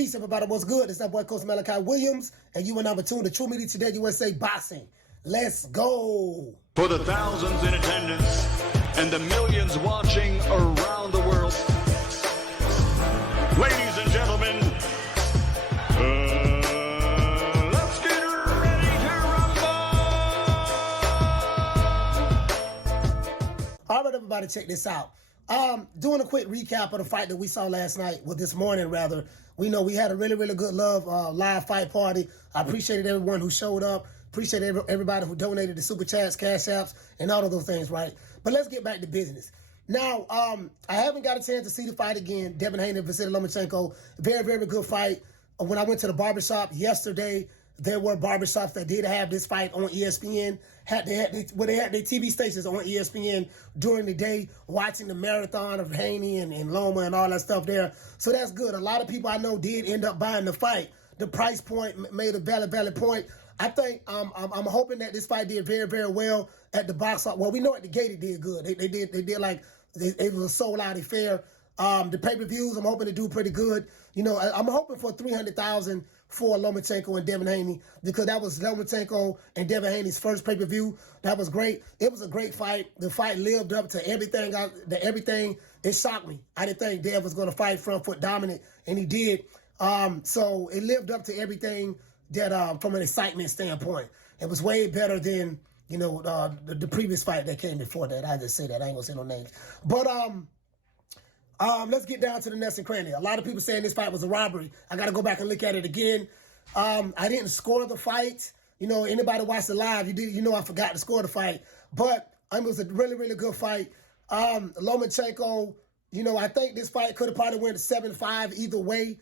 Peace, everybody. What's good? It's that boy, Coach Malachi Williams, and you are number 2 in the True Media Today USA Boxing. Let's go. For the thousands in attendance and the millions watching around the world, ladies and gentlemen, let's get ready to rumble! All right, everybody, check this out. Doing a quick recap of the fight that we saw last night, well, this morning, rather. We know we had a really, really good live fight party. I appreciated everyone who showed up. Appreciate everybody who donated the super chats, cash apps, and all of those things, right? But let's get back to business. Now, I haven't got a chance to see the fight again. Devin Haney versus Lomachenko. Very, very good fight. When I went to the barbershop yesterday, there were barbershops that did have this fight on ESPN. They had their TV stations on ESPN during the day, watching the marathon of Haney and Loma and all that stuff there. So that's good. A lot of people I know did end up buying the fight. The price point made a valid point. I think I'm hoping that this fight did very, very well at the box office. Well, we know at the gate it did good. They did like it was a sold out affair. The pay-per-views, I'm hoping to do pretty good. You know, I'm hoping for 300,000 for Lomachenko and Devin Haney, because that was Lomachenko and Devin Haney's first pay-per-view. That was great. It was a great fight. The fight lived up to everything. It shocked me. I didn't think Dev was going to fight front foot dominant, and he did. So it lived up to everything that, from an excitement standpoint. It was way better than, you know, the previous fight that came before that. I just say that. I ain't going to say no names. But, let's get down to the nuts and cranny. A lot of people saying this fight was a robbery. I got to go back and look at it again. I didn't score the fight. You know, anybody watched it live, you know I forgot to score the fight. But it was a really, really good fight. Lomachenko, you know, I think this fight could have probably went 7-5 either way,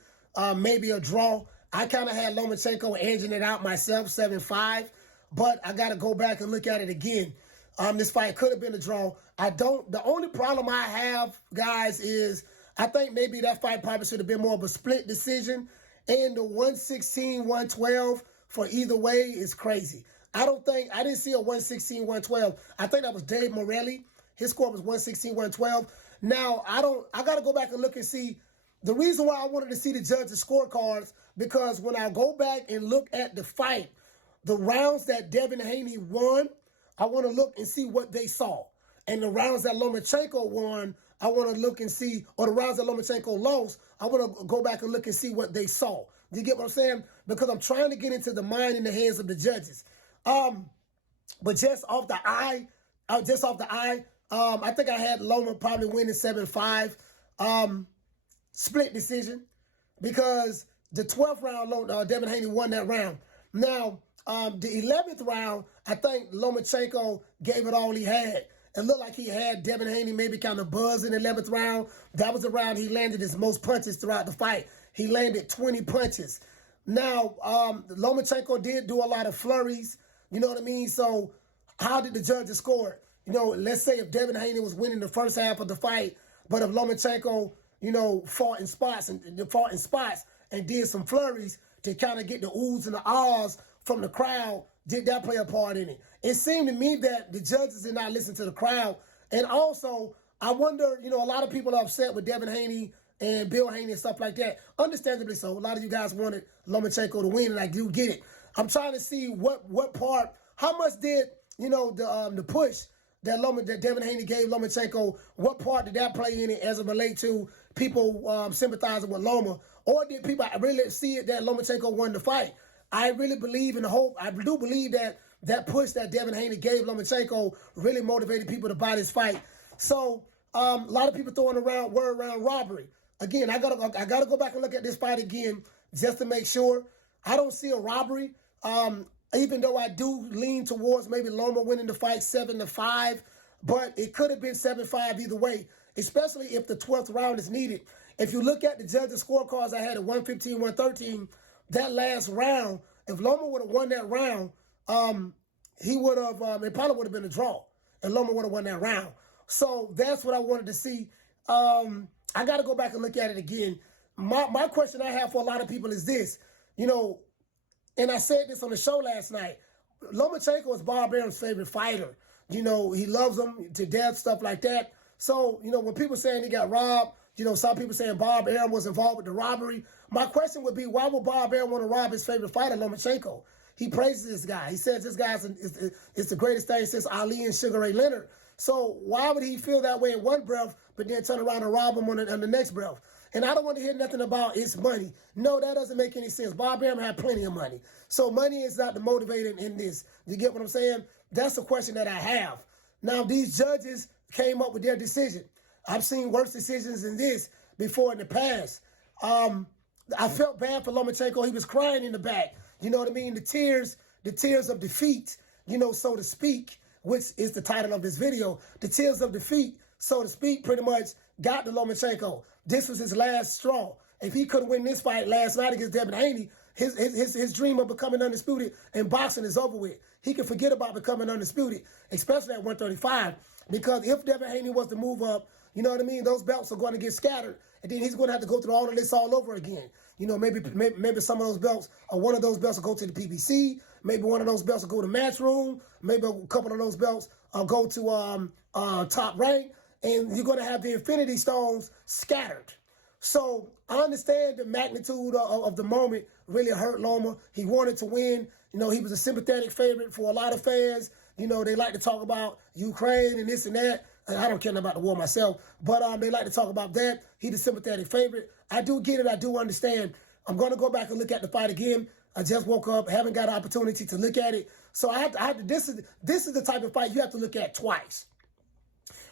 maybe a draw. I kind of had Lomachenko edging it out myself, 7-5. But I got to go back and look at it again. This fight could have been a draw. The only problem I have, guys, is I think maybe that fight probably should have been more of a split decision. And the 116-112 for either way is crazy. I didn't see a 116-112. I think that was Dave Morelli. His score was 116-112. Now, I got to go back and look and see. The reason why I wanted to see the judges' scorecards, because when I go back and look at the fight, the rounds that Devin Haney won, I want to look and see what they saw. And the rounds that Lomachenko won, I want to look and see, or the rounds that Lomachenko lost, I want to go back and look and see what they saw. You get what I'm saying? Because I'm trying to get into the mind and the hands of the judges. But just off the eye, I think I had Loma probably winning 7-5. Split decision, because the 12th round, Devin Haney won that round. Now, the 11th round, I think Lomachenko gave it all he had. It looked like he had Devin Haney maybe kind of buzzed in the 11th round. That was the round he landed his most punches throughout the fight. He landed 20 punches. Now, Lomachenko did do a lot of flurries. You know what I mean? So how did the judges score it? You know, let's say if Devin Haney was winning the first half of the fight, but if Lomachenko, you know, fought in spots and did some flurries to kind of get the oohs and the ahs from the crowd, did that play a part in it? It seemed to me that the judges did not listen to the crowd. And also, I wonder, you know, a lot of people are upset with Devin Haney and Bill Haney and stuff like that. Understandably so. A lot of you guys wanted Lomachenko to win, and I do get it. I'm trying to see what part, how much did, you know, the push that Devin Haney gave Lomachenko, what part did that play in it as it relates to people sympathizing with Loma? Or did people really see it that Lomachenko won the fight? I really believe and hope, I do believe that push that Devin Haney gave Lomachenko really motivated people to buy this fight. So a lot of people throwing around robbery. Again, I gotta go back and look at this fight again just to make sure. I don't see a robbery. Even though I do lean towards maybe Loma winning the fight 7-5, but it could have been 7-5 either way, especially if the 12th round is needed. If you look at the judges' scorecards I had at 115, 113, that last round, if Loma would have won that round, he would have, it probably would have been a draw, and Loma would have won that round. So that's what I wanted to see. I got to go back and look at it again. My question I have for a lot of people is this, you know, and I said this on the show last night. Lomachenko is Bob Arum's favorite fighter. You know, he loves him to death, stuff like that. So, you know, when people saying he got robbed, you know, some people saying Bob Arum was involved with the robbery. My question would be, why would Bob Arum want to rob his favorite fighter, Lomachenko? He praises this guy. He says this guy is the greatest thing since Ali and Sugar Ray Leonard. So why would he feel that way in one breath, but then turn around and rob him on the next breath? And I don't want to hear nothing about it's money. No, that doesn't make any sense. Bob Arum had plenty of money. So money is not the motivator in this. You get what I'm saying? That's the question that I have. Now, these judges came up with their decision. I've seen worse decisions than this before in the past. I felt bad for Lomachenko. He was crying in the back. You know what I mean? The tears of defeat, so to speak, which is the title of this video. The tears of defeat, so to speak, pretty much got to Lomachenko. This was his last straw. If he couldn't win this fight last night against Devin Haney, his dream of becoming undisputed in boxing is over with. He can forget about becoming undisputed, especially at 135, because if Devin Haney was to move up, you know what I mean, those belts are going to get scattered, and then he's going to have to go through all of this all over again. Maybe some of those belts, or one of those belts will go to the PBC, maybe one of those belts will go to Matchroom, maybe a couple of those belts go to Top Rank, and you're going to have the Infinity Stones scattered. So I understand the magnitude of the moment really hurt Loma. He wanted to win. He was a sympathetic favorite for a lot of fans. They like to talk about Ukraine and this and that. I don't care about the war myself, but they like to talk about that. He's a sympathetic favorite. I do get it. I do understand. I'm going to go back and look at the fight again. I just woke up, haven't got an opportunity to look at it. So I have to. This is the type of fight you have to look at twice.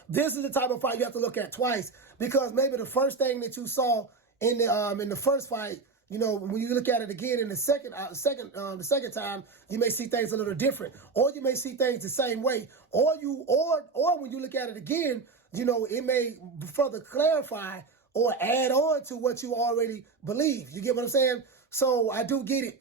This is the type of fight you have to look at twice, because maybe the first thing that you saw in the first fight, when you look at it again in the second time, you may see things a little different, or you may see things the same way, or when you look at it again, it may further clarify or add on to what you already believe. You get what I'm saying? So I do get it.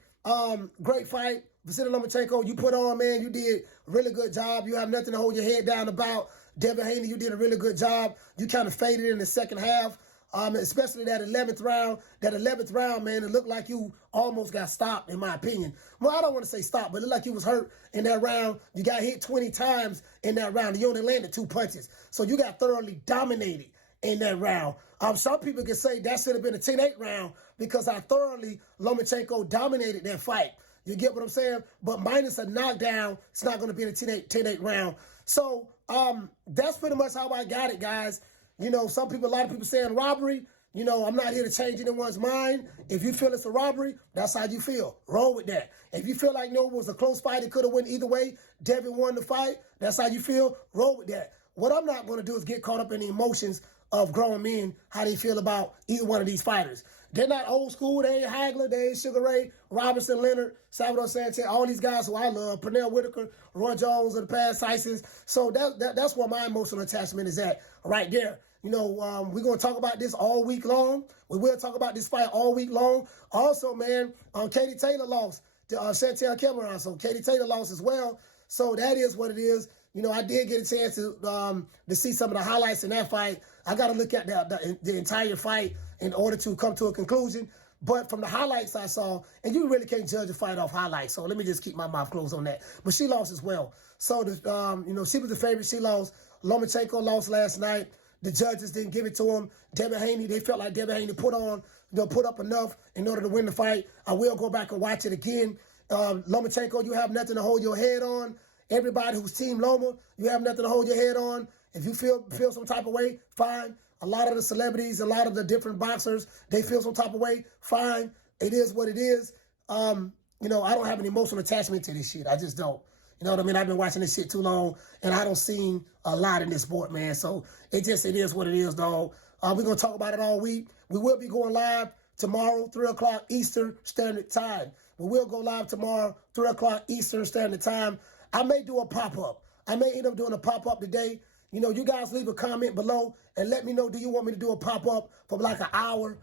Great fight. Vasily Lomachenko, you put on, man. You did a really good job. You have nothing to hold your head down about. Devin Haney, you did a really good job. You kind of faded in the second half, especially that 11th round. That 11th round, man, it looked like you almost got stopped, in my opinion. Well, I don't want to say stopped, but it looked like you was hurt in that round. You got hit 20 times in that round. You only landed 2 punches. So you got thoroughly dominated in that round. Some people can say that should have been a 10-8 round because how thoroughly Lomachenko dominated that fight. You get what I'm saying? But minus a knockdown, it's not going to be in a 10-8 round. So that's pretty much how I got it, guys. A lot of people saying robbery. I'm not here to change anyone's mind. If you feel it's a robbery, that's how you feel. Roll with that. If you feel like it was a close fight, it could have went either way, Devin won the fight, that's how you feel, roll with that. What I'm not going to do is get caught up in the emotions of grown men, how they feel about either one of these fighters. They're not old school. They ain't Hagler. They ain't Sugar Ray, Robinson, Leonard, Salvador Sanchez, all these guys who I love, Pernell Whitaker, Roy Jones of the past, Tyson's. So that's where my emotional attachment is at right there. We're going to talk about this all week long. We will talk about this fight all week long. Also, man, Katie Taylor lost to Chantel Cameron. So Katie Taylor lost as well. So that is what it is. I did get a chance to see some of the highlights in that fight. I got to look at the entire fight in order to come to a conclusion. But from the highlights I saw, and you really can't judge a fight off highlights, so let me just keep my mouth closed on that. But she lost as well. So, she was the favorite. She lost. Lomachenko lost last night. The judges didn't give it to him. Devin Haney, they felt like Devin Haney put up enough in order to win the fight. I will go back and watch it again. Lomachenko, you have nothing to hold your head on. Everybody who's Team Loma, you have nothing to hold your head on. If you feel some type of way, fine. A lot of the celebrities, a lot of the different boxers, they feel some type of way, fine. It is what it is. I don't have an emotional attachment to this shit. I just don't. You know what I mean? I've been watching this shit too long, and I don't see a lot in this sport, man. So it is what it is, dog. We're going to talk about it all week. We will be going live tomorrow, 3 o'clock Eastern Standard Time. We will go live tomorrow, 3 o'clock Eastern Standard Time. I may do a pop-up. I may end up doing a pop-up today. You guys leave a comment below and let me know, do you want me to do a pop-up for like an hour?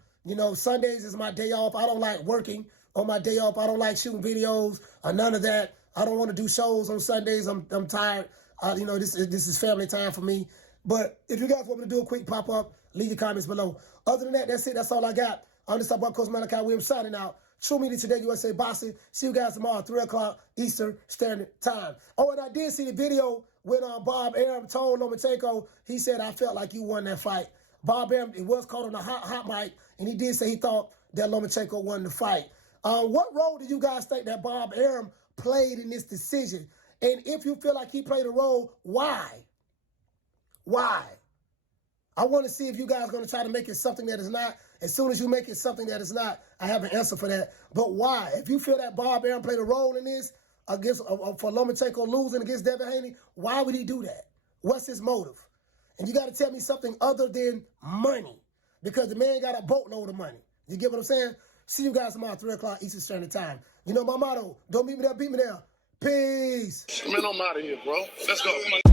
Sundays is my day off. I don't like working on my day off. I don't like shooting videos or none of that. I don't want to do shows on Sundays. I'm tired. This is family time for me. But if you guys want me to do a quick pop-up, leave your comments below. Other than that, that's it. That's all I got. I'm the Sub Coach Malachi Williams signing out. TRUMediaTodayUSA Boxing. See you guys tomorrow, 3 o'clock Eastern Standard Time. Oh, and I did see the video when Bob Arum told Lomachenko, he said, I felt like you won that fight. Bob Arum, it was caught on a hot mic, and he did say he thought that Lomachenko won the fight. What role do you guys think that Bob Arum played in this decision? And if you feel like he played a role, why? Why? I want to see if you guys are going to try to make it something that is not. As soon as you make it something that is not, I have an answer for that. But why? If you feel that Bob Arum played a role in this against for Lomachenko losing against Devin Haney, why would he do that? What's his motive? And you got to tell me something other than money, because the man got a boatload of money. You get what I'm saying? See you guys tomorrow, 3 o'clock Eastern Standard Time. You know my motto, don't meet me there, beat me there. Peace. Man, I'm out of here, bro. Let's go.